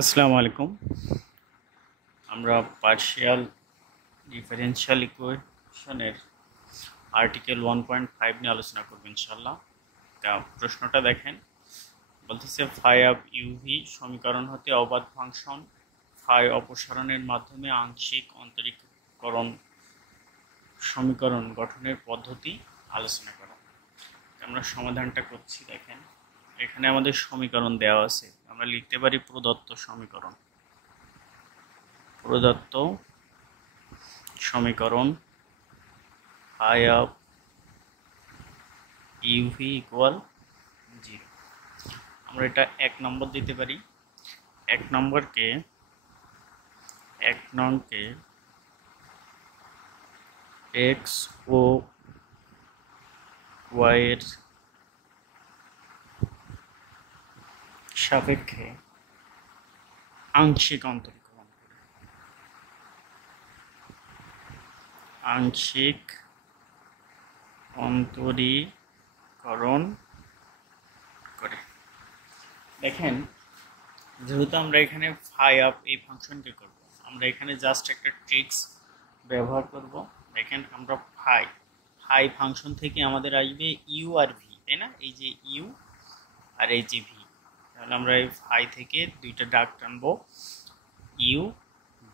আসসালামু আলাইকুম। আমরা পার্শিয়াল ডিফারেনশিয়াল ইকুয়েশনের আর্টিকেল 1.5 নিয়ে আলোচনা করব ইনশাআল্লাহ। তা প্রশ্নটা দেখেন, বলতেছে ফাই অফ ইউভি সমীকরণ হতে অবাধ ফাংশন ফাই অপসারণের মাধ্যমে আংশিক অন্তরীকরণ সমীকরণ গঠনের পদ্ধতি আলোচনা করা। আমরা সমাধানটা করছি। দেখেন, এখানে আমাদের সমীকরণ দেওয়া আছে, আমরা লিখতে পারি প্রদত্ত সমীকরণ ফাই অফ ইউভি ইকুয়াল 0। আমরা এটা 1 নম্বর দিতে পারি। 1 নংকে এক্স ও ওয়াই এর সাপেক্ষে আংশিক অন্তরীকরণ করে। দেখেন, যেহেতু আমরা এখানে ফাই অফ এই ফাংশনকে করব, আমরা এখানে জাস্ট একটা ট্রিক্স ব্যবহার করব। দেখেন, আমরা ফাই ফাংশন থেকে আমাদের আসবে ইউ আর ভি, তাই না? এই যে ইউ আর এই যে ভি, তাহলে আমরা এই ফাই থেকে দুইটা ডাক টানবো ইউ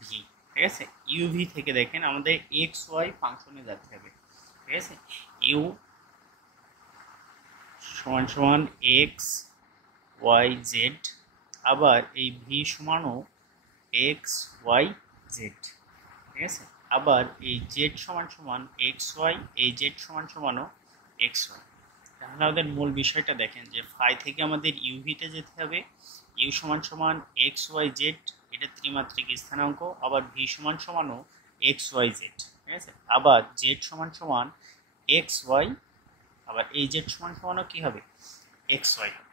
ভি, ঠিক আছে? ইউ ভি থেকে দেখেন আমাদের এক্স ওয়াই ফাংশনে যেতে হবে, ঠিক আছে? ইউ সমান সমান এক্স ওয়াই জেড, আবার এই ভি সমানও এক্স ওয়াই জেড, ঠিক আছে? আবার এই জেড সমান সমান এক্স ওয়াই, এই জেড সমান সমানও এক্স ওয়াই। তাহলে আমাদের মূল বিষয়টা দেখেন যে ফাই থেকে আমাদের ইউভিতে যেতে হবে। ইউ সমান সমান এক্স ওয়াই জেড, এটা ত্রিমাত্রিক স্থানাঙ্ক, আবার ভি সমান সমানও এক্স ওয়াই জেড, ঠিক আছে? আবার জেড সমান সমান এক্স ওয়াই, আবার এই জেড সমান সমানও কী হবে? এক্স ওয়াই হবে,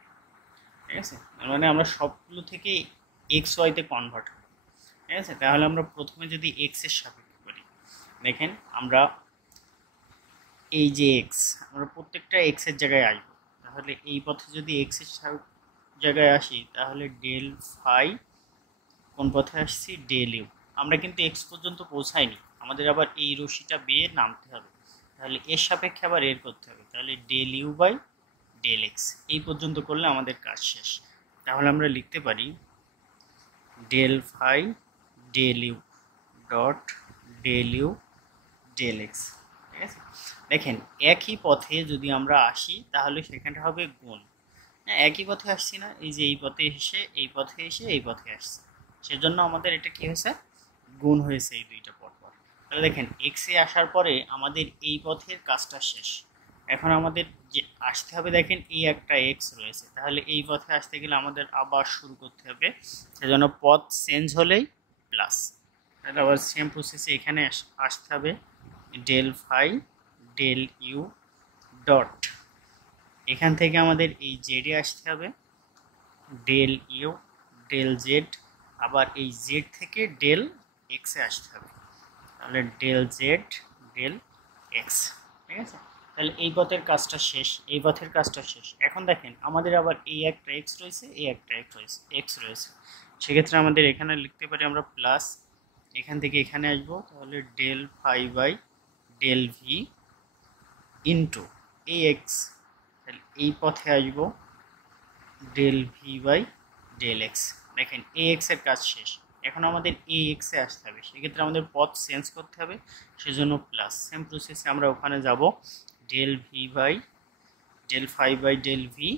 ঠিক আছে? মানে আমরা সবগুলো থেকে এক্স ওয়াইতে কনভার্ট হবে, ঠিক আছে? তাহলে আমরা প্রথমে যদি এক্স এর সাপেক্ষে করি, দেখেন আমরা এই যে এক্স, আমরা প্রত্যেকটা এক্স এর জায়গায় আসবো। তাহলে এই পথে যদি এক্স এর জায়গায় আসি, তাহলে ডেল ফাই কোন পথে আসছি? Del u. আমরা কিন্তু এক্স পর্যন্ত পৌঁছাইনি, আমাদের আবার এই রশিটা বেয়ে নামতে হবে। তাহলে এর সাপেক্ষে আবার এর করতে হবে, তাহলে del you by del x এই পর্যন্ত করলে আমাদের কাজ শেষ। তাহলে আমরা লিখতে পারি del phi del u dot del you del x, ঠিক আছে? দেখেন, একই পথে যদি আমরা আসি তাহলে সেখানটা হবে গুণ। হ্যাঁ, একই পথে আসছি না, এই যে এই পথে এসে এই পথে এসে এই পথে আসছে, সেজন্য আমাদের এটা কি হয়েছে? গুণ হয়েছে এই দুইটা পথ। তাহলে দেখেন, এক্সে আসার পরে আমাদের এই পথের কাজটা শেষ। এখন আমাদের যে আসতে হবে, দেখেন এই একটা এক্স রয়েছে, তাহলে এই পথে আসতে গেলে আমাদের আবার শুরু করতে হবে, সেজন্য পথ চেঞ্জ হলেই প্লাস। তাহলে আবার সেম প্রসেসে এখানে আসতে হবে del phi del u dot, এখান থেকে আমাদের এই জেডে আসতে হবে ডেল ইউ ডেল জেড, আবার এই জেড থেকে ডেল এক্সে আসতে হবে, তাহলে ডেল জেড ডেল এক্স, ঠিক আছে? তাহলে এই পথের কাজটা শেষ। এখন দেখেন, আমাদের আবার এই একটা এক্স রয়েছে, এই একটা এক্স রয়েছে, সেক্ষেত্রে আমাদের এখানে লিখতে পারি আমরা প্লাস, এখান থেকে এখানে আসবো, তাহলে del phi by del v into এই এক্স, তাহলে এই পথে আসবো del V by del x. দেখেন, এ এক্স এর কাজ শেষ, এখন আমাদের এ এক্সে আসতে হবে, সেক্ষেত্রে আমাদের পথ চেঞ্জ করতে হবে, সেজন্য প্লাস। সেম প্রসেসে আমরা ওখানে যাব del V by del phi by del v,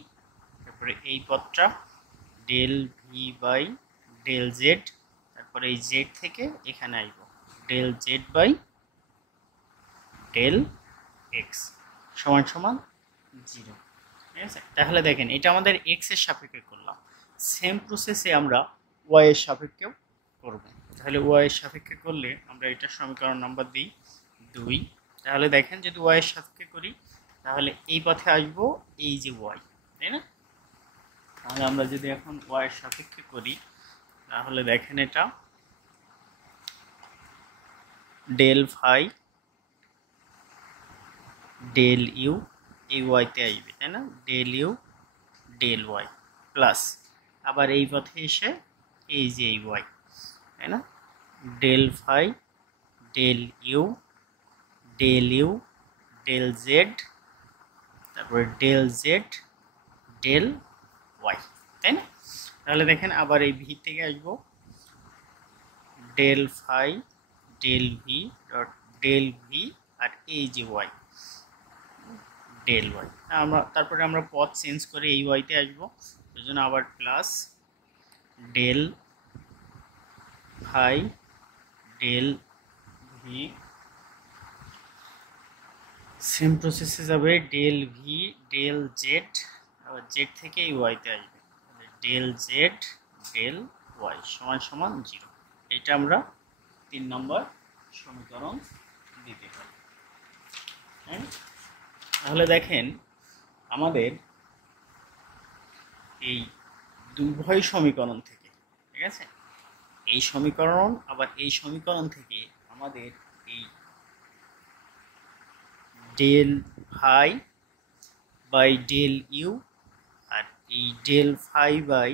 তারপরে এই পথটা del V by del Z, তারপরে এই জেড থেকে এখানে আসব del z by del x সমান সমান 0, ঠিক আছে? তাহলে দেখেন, এটা আমাদের এক্স এর সাপেক্ষে করলাম। সেম প্রসেসে আমরা ওয়াই এর সাপেক্ষেও করব। তাহলে ওয়াই এর সাপেক্ষে করলে আমরা এটা সমীকরণ নাম্বার দিই 2। তাহলে দেখেন, যদি ওয়াই এর সাপেক্ষে করি তাহলে এই পথে আসবো এই যে ওয়াই, তাই না? তাহলে আমরা যদি এখন ওয়াই এর সাপেক্ষে করি, তাহলে দেখেন এটা ডেল ফাই ডেল ইউ এই ওয়াইতে আসবে, তাই না? Del you del y plus, আবার এই পথে এসে এই যে এই ওয়াই, তাই না? Del phi del you del Z, তারপরে ডেল জেড ডেল ওয়াই, তাই না? তাহলে দেখেন আবার এই ভি থেকে আসবো, del phi del V dot del V আর এই যে ওয়াই ডেল ওয়াই। তারপরে আমরা পথ চেঞ্জ করে এই ওয়াইতে আসবো, সেই জন্য আবার plus del phi del v, same প্রসেসে যাবে ডেল ভি ডেল জেড, আবার জেড থেকে এই ওয়াইতে আসবে, ডেল জেড ডেল ওয়াই সমান সমান 0। এটা আমরা 3 নম্বর সমীকরণ দিতে পারি। হ্যাঁ, তাহলে দেখেন আমাদের এই উভয় সমীকরণ থেকে, ঠিক আছে, এই সমীকরণ আবার এই সমীকরণ থেকে আমাদের এই del phi by del U আর এই del phi by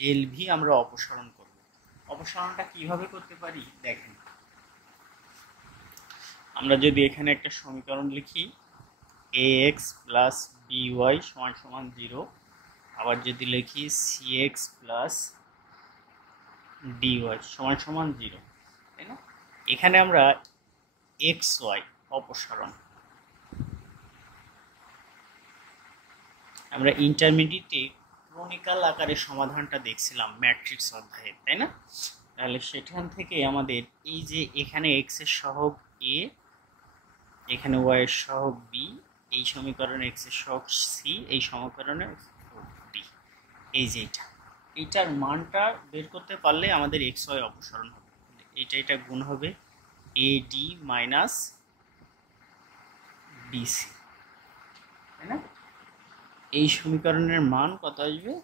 del V আমরা অপসারণ করব। অপসারণটা কিভাবে করতে পারি দেখেন, আমরা যদি এখানে একটা সমীকরণ লিখি ax প্লাস by সমান সমান 0, আবার যদি লিখি cx প্লাস dy সমান সমান 0, তাই না? এখানে আমরা xy অপসারণ, আমরা ইন্টারমিডিয়েটে ক্রনিকাল আকারে সমাধানটা দেখছিলাম ম্যাট্রিক্স অধ্যায়ে, তাই না? তাহলে সেখান থেকে আমাদের এই যে এখানে এক্স এর সহগ এ, এখানে ওয়াই এর সহগ বি, এই সমীকরণে এক্স এর সহগ সি, এই সমীকরণে ডি, এই যে এইটার মানটা বের করতে পারলে আমাদের এক্স ওয়াই অপসারণ হবে। এটা গুণ হবে এ ডি মাইনাস বিসি, তাই না? এই সমীকরণের মান কত আসবে?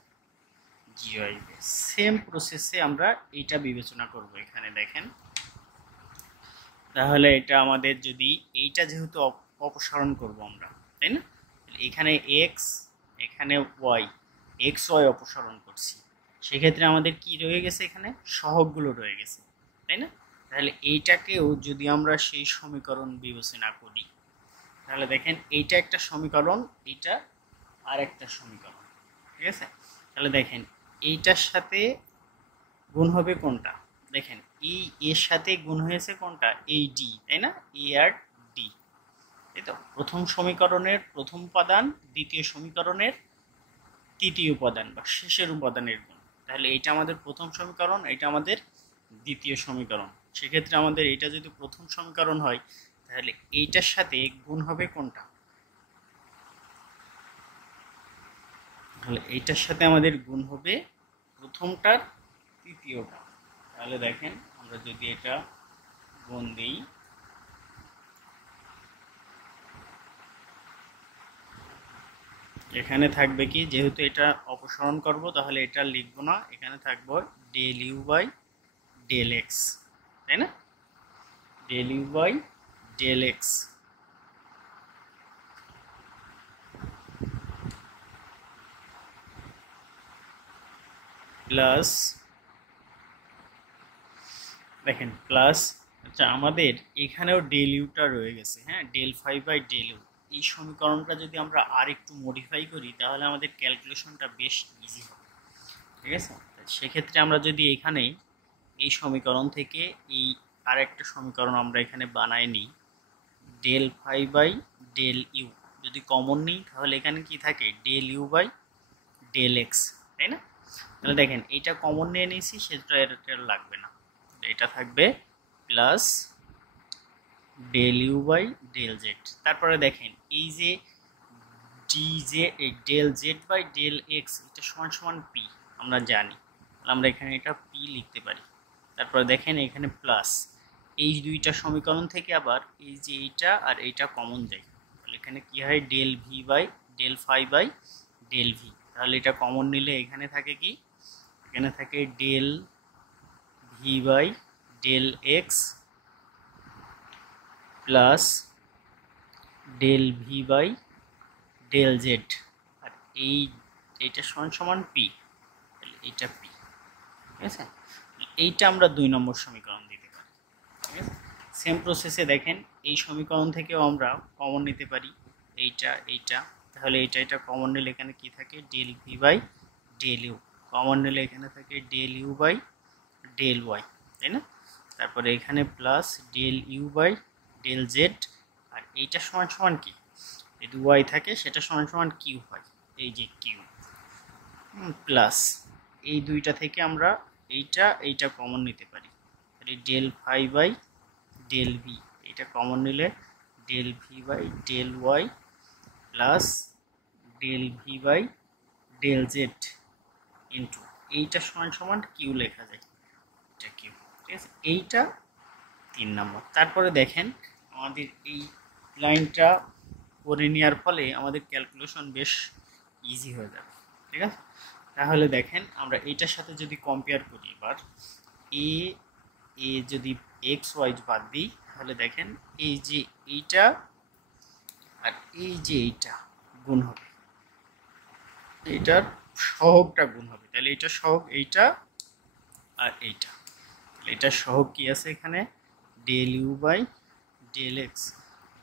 0 আসবে। সেম প্রসেসে আমরা এইটা বিবেচনা করব। এখানে দেখেন, তাহলে এটা আমাদের যদি এইটা যেহেতু অপসারণ করব আমরা, তাই না? এখানে এক্স এখানে ওয়াই, এক্স ওয়াই অপসারণ করছি, সেক্ষেত্রে আমাদের কি রয়ে গেছে? এখানে সহগগুলো রয়ে গেছে, তাই না? তাহলে এইটাকেও যদি আমরা সেই সমীকরণ বিবেচনা করি, তাহলে দেখেন এইটা একটা সমীকরণ, এইটা আর একটা সমীকরণ, ঠিক আছে? তাহলে দেখেন এইটার সাথে গুণ হবে কোনটা? দেখেন এই এর সাথে গুণ হয়েছে কোনটা? এই ডি, তাই না? এ আর ডি, তাই তো? প্রথম সমীকরণের প্রথম উপাদান, দ্বিতীয় সমীকরণের তৃতীয় উপাদান বা শেষের উপাদানের গুণ। তাহলে এইটা আমাদের প্রথম সমীকরণ, এটা আমাদের দ্বিতীয় সমীকরণ। সেক্ষেত্রে আমাদের এটা যদি প্রথম সমীকরণ হয়, তাহলে এইটার সাথে গুণ হবে কোনটা? তাহলে এইটার সাথে আমাদের গুণ হবে প্রথমটার তৃতীয়টা। তাহলে দেখেন আমরা যদি এটা গুণ দিই, এখানে থাকবে কি, যেহেতু এটা অপসারণ করব তাহলে এটা লিখব না, এখানে থাকবো del you by del x, তাই না? Del you by del x plus, দেখেন প্লাস, আচ্ছা আমাদের এখানেও ডেল ইউটা রয়ে গেছে, হ্যাঁ, del phi by del u. এই সমীকরণটা যদি আমরা আর একটু মডিফাই করি তাহলে আমাদের ক্যালকুলেশনটা বেশ ইজি হবে, ঠিক আছে? সেক্ষেত্রে আমরা যদি এখানে এই সমীকরণ থেকে এই আর একটা সমীকরণ আমরা এখানে বানাই নিই, del phi by del u যদি কমন নিই তাহলে এখানে কি থাকে? Del you by del x, তাই না? তাহলে দেখেন এইটা কমন নিয়ে নিয়েছি, সেটা এটা লাগবে না, এটা থাকবে plus del you by del Z. তারপরে দেখেন এই যে D J del z by del x, এটা সমান সমান পি আমরা জানি, আমরা এখানে এটা পি লিখতে পারি। তারপরে দেখেন এখানে প্লাস, এই দুইটা সমীকরণ থেকে আবার এই যে এইটা আর এইটা কমন যায়, তাহলে এখানে কি হয়? Del V by del phi by del V. তাহলে এটা কমন নিলে এখানে থাকে কি? এখানে থাকে del V by del x plus del V by del Z, আর এইটা সমান সমান পি, তাহলে এইটা পি, ঠিক আছে? এইটা আমরা 2 নম্বর সমীকরণ দিতে পারি। ঠিক আছে, সেম প্রসেসে দেখেন এই সমীকরণ থেকেও আমরা কমন নিতে পারি এইটা। তাহলে এটা কমন নিলে এখানে কি থাকে, del V by del U. Common নিলে এখানে থাকে del you by del Y, তাই না? তারপরে এখানে plus del you by del Z. আর এইটা সমান সমান কি, যদি ওয়াই থাকে সেটা সমান সমান কিউ হয়, এই যে কিউ প্লাস এই দুইটা থেকে আমরা এইটা কমন নিতে পারি। তাহলে del phi by del v, এটা কমন নিলে del V by del y plus del V by del z into এইটা সমান সমান কিউ লেখা যায়, এটা কিউ। ঠিক আছে, এইটা 3 নম্বর। তারপরে দেখেন আমাদের এই লাইনটা করে নেওয়ার ফলে আমাদের ক্যালকুলেশন বেশ ইজি হয়ে যাবে। ঠিক আছে, তাহলে দেখেন আমরা এইটার সাথে যদি কম্পেয়ার করি, এবার এ যদি এক্স ওয়াই বাদ দিই, তাহলে দেখেন এই যে এইটা আর এই যে এইটা গুণ হবে, এইটার সহগটা গুণ হবে। তাহলে এইটা সহগ এইটা আর এইটা, তাহলে এটার সহগ কি আছে এখানে, del you by del x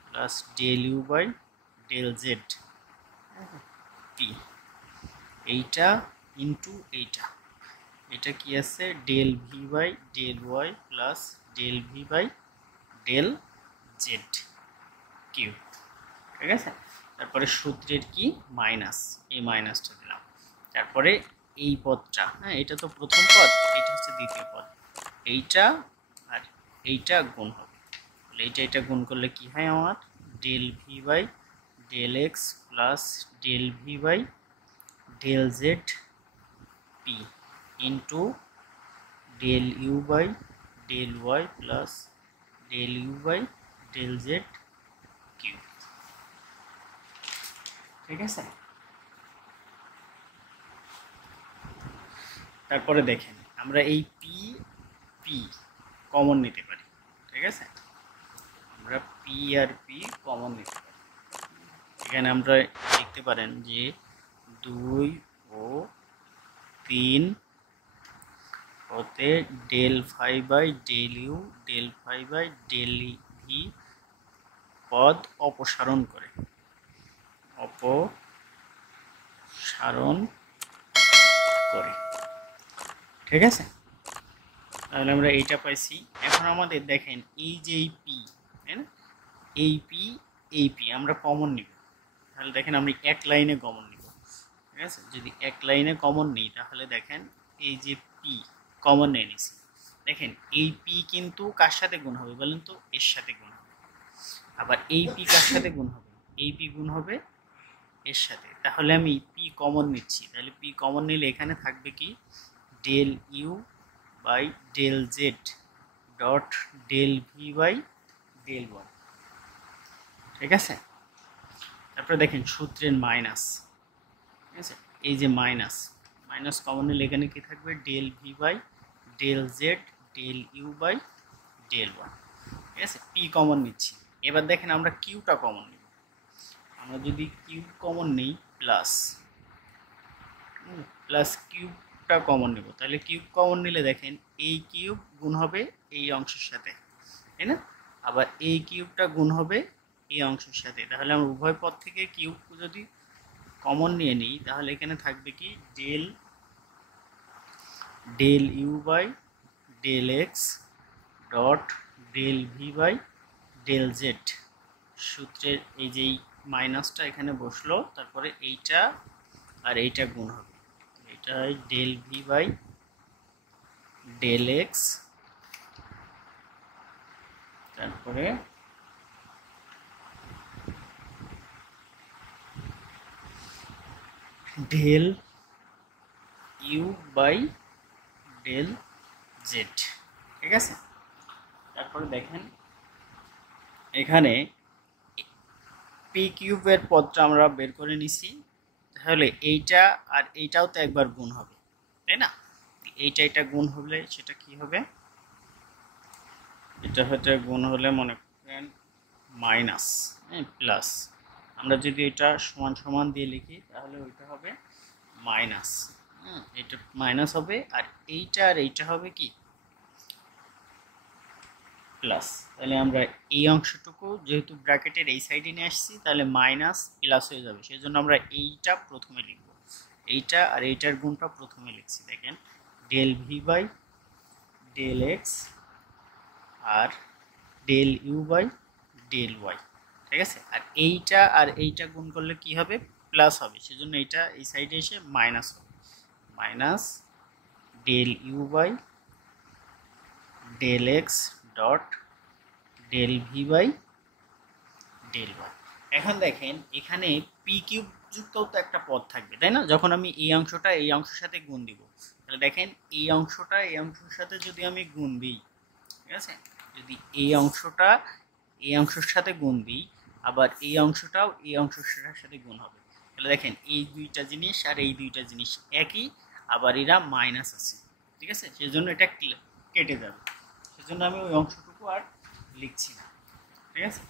plus del you by del z P, এইটা ইন্টু এইটা, এটা কি আছে del V by del y plus del V by del z Q. ঠিক আছে, তারপরে সূত্রের কি মাইনাস, এই মাইনাসটা দিলাম। তারপরে এই পদটা, হ্যাঁ এটা তো প্রথম পদ, এটা হচ্ছে দ্বিতীয় পদ, এইটা আর এইটা গুণ হবে। তাহলে এটা গুণ করলে কি হয় আমার, del V by del x plus del V by del z P into del you by del y plus del you by del z Q. ঠিক আছে, তারপরে দেখেন আমরা এই পি কমন নিতে পারি। ঠিক আছে, আমরা পি আর পি কমন নিতে পারি। এখানে আমরা দেখতে পারেন যে 2 ও 3 হতে del phi by del you del phi by del v পদ অপসারণ করে, ঠিক আছে, তাহলে আমরা এইটা পাইছি। এখন আমাদের দেখেন এই যে এই পি, তাই না, এই পি আমরা কমন নিব। তাহলে দেখেন আমি এক লাইনে কমন নিব। ঠিক আছে, যদি এক লাইনে কমন নিই তাহলে দেখেন এই যে পি কমন নিয়ে নিছি, দেখেন এই পি কিন্তু কার সাথে গুণ হবে বলেন তো, এর সাথে গুণ হবে। আবার এই পি কার সাথে গুণ হবে, এই পি গুণ হবে এর সাথে। তাহলে আমি পি কমন নিচ্ছি, তাহলে পি কমন নিলে এখানে থাকবে কি, del you by del z dot del V by del y. ঠিক আছে, তারপরে দেখেন সূত্রের মাইনাস, ঠিক আছে, এই যে মাইনাস কমন নিলে এখানে কি থাকবে, del V by del Z del you by del y. ঠিক আছে, পি কমন নিচ্ছি। এবার দেখেন আমরা কিউটা কমন নিব। আমরা যদি কিউব কমন নিই প্লাস কিউবটা কমন নেব, তাহলে কিউব কমন নিলে দেখেন এই কিউব গুণ হবে এই অংশের সাথে, তাই না, আবার এই কিউবটা গুণ হবে এই অংশের সাথে। তাহলে আমরা উভয় পদ থেকে কিউব যদি কমন নিয়ে নিই তাহলে এখানে থাকবে কি, del you by del x dot del V by del z. সূত্রের এই যেই মাইনাসটা এখানে বসলো, তারপরে এইটা আর এইটা গুণ হবে, এটা del V by del X, তারপরে del you by del Z. ঠিক আছে, তারপরে দেখেন এখানে পি কিউবের পদটা আমরা বের করে নিছি। তাহলে এইটা আর এইটাও তো একবার গুণ হবে, তাই না, এটা গুণ হলে সেটা কি হবে, এটা হচ্ছে গুণ হলে মনে করেন মাইনাস, প্লাস। আমরা যদি এটা সমান সমান দিয়ে লিখি তাহলে ওইটা হবে মাইনাস, এটা মাইনাস হবে, আর এইটা হবে কি প্লাস, তাহলে আমরা এই অংশটুকু যেহেতু ব্র্যাকেটের এই সাইডে নিয়ে আসছি তাহলে মাইনাস প্লাস হয়ে যাবে, সেই জন্য আমরা এইটা প্রথমে লিখব, এইটা আর এইটার গুণটা প্রথমে লিখছি। দেখেন del V by del x আর del you by del y, ঠিক আছে। আর এইটা গুণ করলে কি হবে, প্লাস হবে, সেজন্য এইটা এই সাইডে এসে মাইনাস হবে, minus del you by del x dot del V by del y. এখন দেখেন এখানে পি কিউব যুক্তও তো একটা পদ থাকবে, তাই না? যখন আমি এই অংশটা এই অংশের সাথে গুণ দিব, তাহলে দেখেন এই অংশটা এই অংশের সাথে যদি আমি গুণ দিই, ঠিক আছে, যদি এই অংশটা এই অংশের সাথে গুণ দিই, আবার এই অংশটাও এই অংশের সাথে গুণ হবে, তাহলে দেখেন এই দুইটা জিনিস আর এই দুইটা জিনিস একই, আবার এরা মাইনাস আছে, ঠিক আছে, সেজন্য এটা কেটে যাবে, সেজন্য আমি ওই অংশটুকু আর লিখছি না, ঠিক আছে।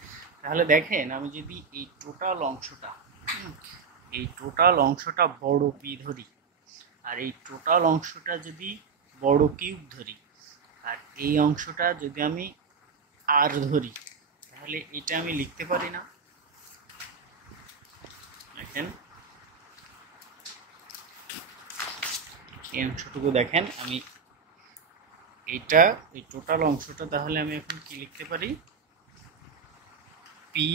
তাহলে দেখেন আমি যদি এই টোটাল অংশটা বড় পি ধরি, আর এই টোটাল অংশটা যদি বড় কিউব ধরি, আর এই অংশটা যদি আমি আর ধরি, তাহলে এটা আমি লিখতে পারি না। দেখেন এই অংশটুকু দেখেন, আমি এইটা এই টোটাল অংশটা তাহলে আমি এখন কি লিখতে পারি, পি।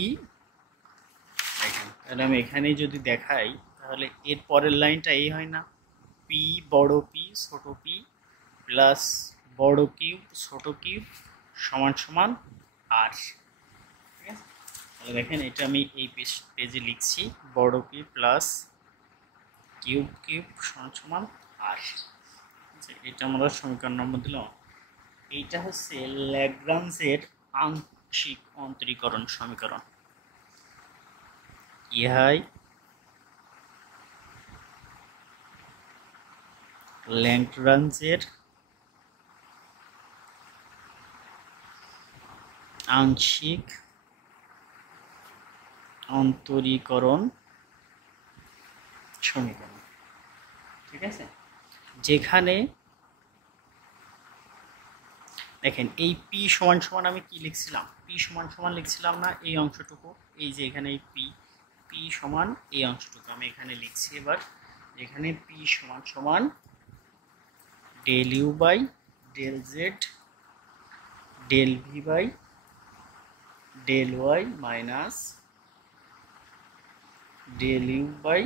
দেখেন তাহলে আমি এখানে যদি দেখাই তাহলে এর পরের লাইনটা এই হয় না, পি বড় পি ছোট পি প্লাস বড় কিউব ছোট কিউব সমান সমান আর, ঠিক আছে। তাহলে দেখেন এটা আমি এই পেজে লিখছি, বড় পি প্লাস কিউব কিউব সমান সমান আর, এটা আমরা সমীকরণ নম্বর দিলাম। এইটা হচ্ছে ল্যাগ্রাঞ্জের আংশিক অন্তরীকরণ সমীকরণ। ইহাই ল্যাগ্রাঞ্জের আংশিক অন্তরীকরণ সমীকরণ, ঠিক আছে। যেখানে দেখেন এই পি সমান সমান আমি কি লিখছিলাম, পি সমান সমান লিখছিলাম না এই অংশটুকু, এই যে এখানে পি সমান এই অংশটুকু আমি এখানে লিখছি। এবার এখানে পি সমান সমান del you by del Z del V by del y minus del you by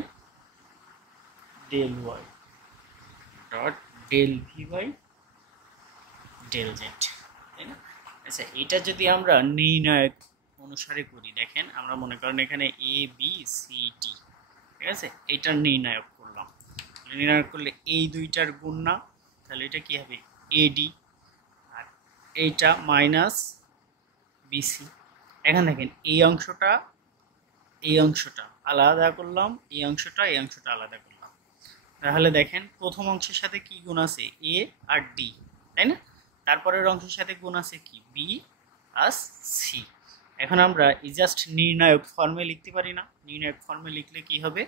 del y dot del V by del z, তাই না? আচ্ছা, এটা যদি আমরা নির্ণায়ক অনুসারে করি, দেখেন আমরা মনে করেন এখানে এ বি সি টি, ঠিক আছে, এইটার নির্ণায়ক করলাম, নির্ণায়ক করলে এই দুইটার গুণ না, তাহলে এটা কি হবে এডি, আর এইটা মাইনাস বিসি। এখন দেখেন এই অংশটা আলাদা করলাম, এই অংশটা আলাদা করলাম, তাহলে দেখেন প্রথম অংশের সাথে কি গুণ আছে, এ আর ডি, তাই না? তারপরের অংশের সাথে গুণ আছে কি, বি প্লাস সি। এখন আমরা জাস্ট নির্ণায়ক ফর্মে লিখতে পারি না, নির্ণায়ক ফর্মে লিখলে কি হবে,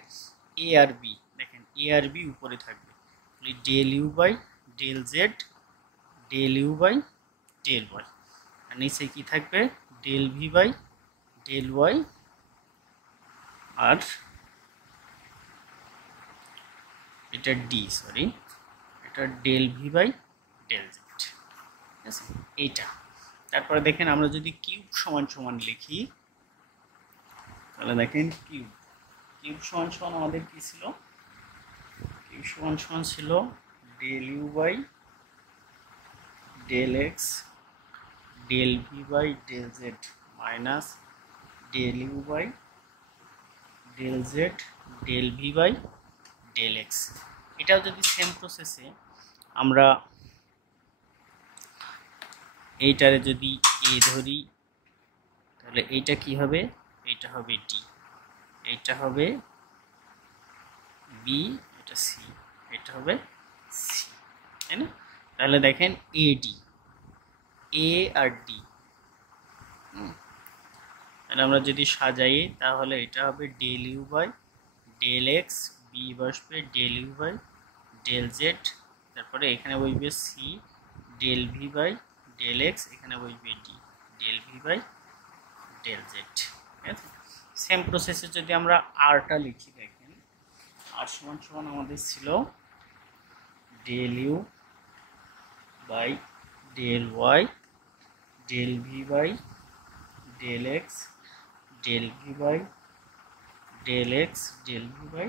এ আর বি, দেখেন এ আর বি উপরে থাকবে, del you by del Z del you by del Y, আর নিচে কি থাকবে, del V by del Y আর এটা ডি, সরি এটা del V by del Z, ঠিক আছে এইটা। তারপরে দেখেন আমরা যদি কিউব সমান সমান লিখি, তাহলে দেখেন কিউব সমান সমান আমাদের কি ছিল, কিউব সমান সমান ছিল del you by del x del V by del z minus del you by del Z del V by del x. এটাও যদি সেম প্রসেসে আমরা এইটারে যদি এ ধরি, তাহলে এইটা কি হবে, এইটা হবে ডি, এইটা হবে বি, এটা সি, এটা হবে সি, তাই না? তাহলে দেখেন এডি, এ আর ডি, তাহলে আমরা যদি সাজাই তাহলে এটা হবে del you by del X, B বসবে del you by del Z, তারপরে এখানে বসবে C del V by del X, এখানে বসবে D, del V by del Z. ঠিক আছে, সেম প্রসেসে যদি আমরা আরটা লিখি, দেখেন আর সমান সমান আমাদের ছিল del you by del y del V by del x del V by del x del V by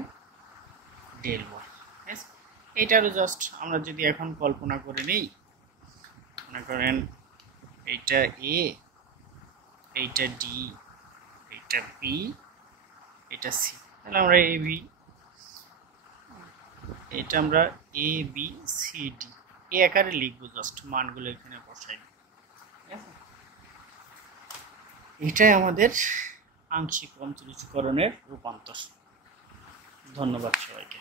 del y. ঠিক আছে, এইটারও জাস্ট আমরা যদি এখন কল্পনা করে নিই, মনে করেন এইটা এ, এইটা ডি, এইটা বি, এটা সি, তাহলে আমরা এ বি, এটা আমরা এ বি সি ডি এই আকারে লিখবো, জাস্ট মানগুলো এখানে বসাই। ঠিক আছে, এটাই আমাদের আংশিক অন্তরীকরণের রূপান্তর। ধন্যবাদ সবাইকে।